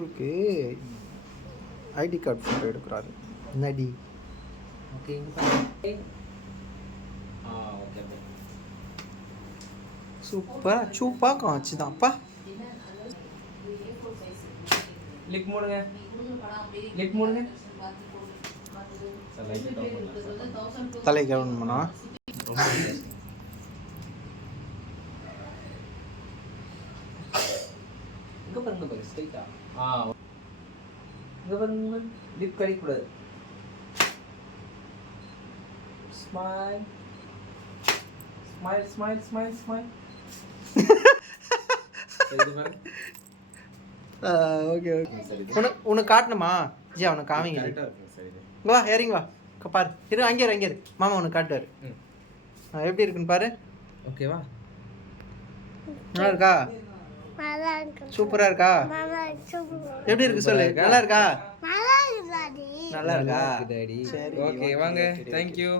ராகுலுக்கு ID card photo எடுக்கிறாரு. நடி. ஓகே இங்க பாருங்க. ஆ ஓகே ஓகே சூப்பரா சூப்பாக்கம் வச்சுதான்ப்பா லிக் மூடுங்க. லிக் மூடுங்க. தலை கவனம்னா இங்க பாருங்க பாருங்க ஸ்ட்ரைட்டா ஆ இங்க பாருங்க லிப் கடிக்க கூடாது smile smile smile smile smile okay okay. உனக்கு உனக்கு காட்டணுமா? ஜி அவனுக்கு காமிங்க. கரெக்டா இருக்கு சரி இது இங்க வா இறங்கி வா. பாரு. இரு அங்கே இரு அங்கே மாமா உனக்கு காட்டுவார். எப்படி இருக்குன்னு பாரு. ஓகேவா? நல்லா இருக்கு? சூப்பரா இருக்கா? எப்படி இருக்கு சொல்லு? நல்லா இருக்கா? நல்லா இருக்கா? சரி, ஓகே வாங்க. okay, okay. Thank you